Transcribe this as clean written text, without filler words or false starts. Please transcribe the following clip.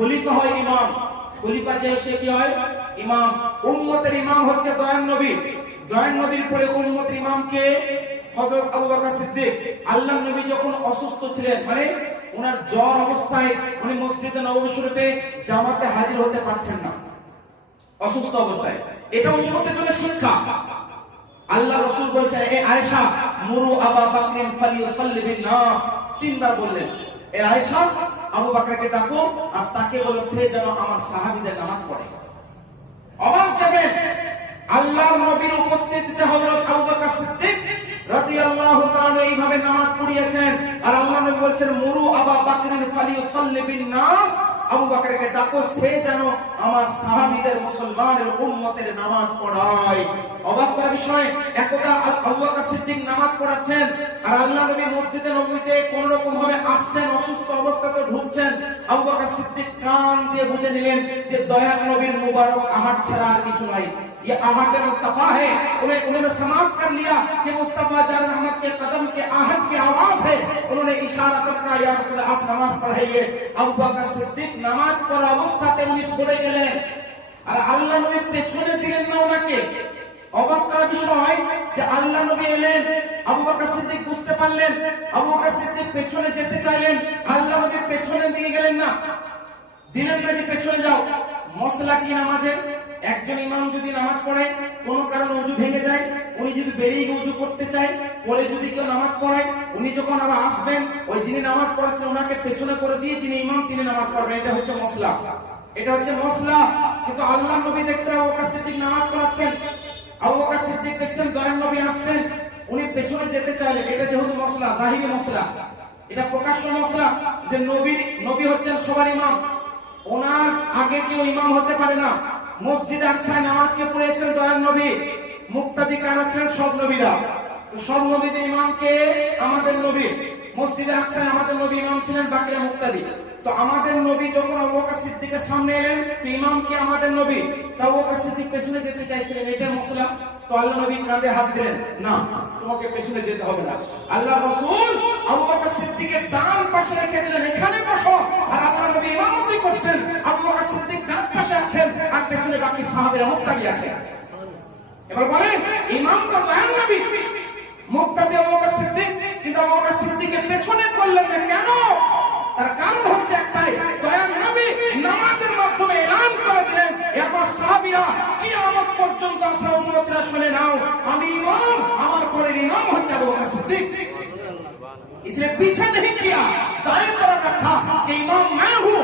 খলিফা হয় ইমাম, খলিফা যে সে কি হয় ইমাম। উম্মতের ইমাম হচ্ছে দয়ান নবী, দয়ান নবীর পরে উম্মতের ইমাম কে হযরত আবু বকর সিদ্দিক। আল্লাহর নবী যখন অসুস্থ ছিলেন, মানে ওনার জ্বর অবস্থায় উনি মসজিদে নববী শরীফে জামাতে হাজির হতে পারছেন না, অসুস্থ অবস্থায়। এটা উম্মতের জন্য শিক্ষা। আল্লাহ রাসূল বলেছেন, এ আয়েশা মুরু আবু বকর ফালিউসাল্লি বিন নাস, তিনবার বললেন, এ আয়েশা আবু বকরকে ডাকো আর তাকে বলো সে যেন আমার সাহাবীদের নামাজ পড়ে। অবাক যাবেন, আল্লাহর নবীর উপস্থিতিতে হযরত আবু বকর সিদ্দিক রাদিয়াল্লাহু তাআলা এইভাবে নামাজ পড়িয়েছেন। আর আল্লাহ নবী বলেছেন, মুরু আবু বকর ফালিউসাল্লি বিন নাস, আবু বকরকে ডাকো সে যেন আমার সাহাবীদের মুসলমানের উম্মতের নামাজ পড়ায়। অবাক করার বিষয়, একদা আবু বকর সিদ্দিক নামাজ পড়াচ্ছেন আর আল্লাহ নবী মসজিদে নববীতে কোন রকম ভাবে আসছেন, অসুস্থ অবস্থাতে ঢুকছেন। আবু বকর সিদ্দিক কান দিয়ে বুঝে নিলেন যে দয়ার নবীর মুবারক আহাত ছাড়া আর কিছু নাই, ये आहट मुस्तफा है। उन्होंने समाप्त कर लिया कि मुस्तफा जान अहमद के कदम के आहट की आवाज है। उन्होंने इशारा करके या रसूल आप नमाज पढ़ाइए। अबू बकर सिद्दीक নামাজ পড়া অবস্থাতে উনি সরে গেলেন আর আল্লাহ নবী পেছনে দিলেন না ওনাকে। অবাক করার বিষয় যে আল্লাহ নবী এলেন, আবু বকর সিদ্দিক বুঝতে পারলেন, আবু বকর সিদ্দিক পেছনে যেতে চাইলেন, আল্লাহ নবী পেছনে দিয়ে গেলেন না, দিলেন না যে পেছনে যাও। মশলা কি নামাজের, একজন ইমাম যদি নামাজ পড়ে কোন কারণে ওযু ভেঙে যায়, উনি যদি বেরিয়ে গিয়ে ওযু করতে চায়, পরে যদি কেউ নামাজ পড়ায়, উনি যখন আবার আসবেন ওই যিনি নামাজ পড়াচ্ছেন ওনাকে পেছনে করে দিয়ে যিনি ইমাম তিনি নামাজ পড়বেন। এটা হচ্ছে মশলা, এটা হচ্ছে মশলা। কিন্তু আল্লাহর নবী দেখছেন আবু বকর সিদ্দিক নামাজ পড়াচ্ছেন, আবু বকর সিদ্দিক দেখছেন দয়ার নবী আসছেন, উনি পেছনে যেতে চাইলেন। এটা যেহেতু মশলা, জাহিরি মশলা, এটা প্রকাশ্য মশলা যে নবী হচ্ছেন সবার ইমাম, ওনার আগে কেউ ইমাম হতে পারে না। মসজিদে আকসায় নামাজ কে পড়েছেন দয়ার নবী, মুক্তাদি কারা ছিলেন সব নবীরা, সব নবীদের ইমাম কে আমাদের নবী। মসজিদে আকসায় আমাদের নবী ইমাম ছিলেন, বাকিরা মুক্তাদি। তো আমাদের নবী যখন আবু বকর সিদ্দিকের সামনে এলেন তো ইমাম কে আমাদের নবী, তো আবু বকর সিদ্দিক পেছনে যেতে চাইছিলেন, এটা মশলা। তো আল্লাহ নবী কাঁধে হাত দিলেন, না তোমাকে পেছনে যেতে হবে না। আল্লাহ রাসূল আবু বকর সিদ্দিকের ডান পাশে রেখে দিলেন, এখানে বসো। আর আল্লাহ নবী ইমামতি করছেন, আবু বকর সিদ্দিক ডান পাশে আছেন আর পেছনে বাকি সাহাবীরা মুক্তাদি আছেন। এবার বলেন ইমাম তো দয়ার নবী, মুক্তাদি আবু বকর সিদ্দিক, কিন্তু আবু বকর সিদ্দিকের পেছনে করলেন না কেন? তার কারণ হচ্ছে একটাই, দয়ার নবী নামাজের মাধ্যমে এলান করে দিলেন, এবার সাহাবীরা কিয়ামত পর্যন্ত আসা উম্মতরা শুনে নাও, আমি ইমাম, আমার পরের ইমাম হচ্ছে আবু বকর সিদ্দিক। इसलिए पीछे नहीं किया, दाएं तरफ रखा कि इमाम मैं हूं,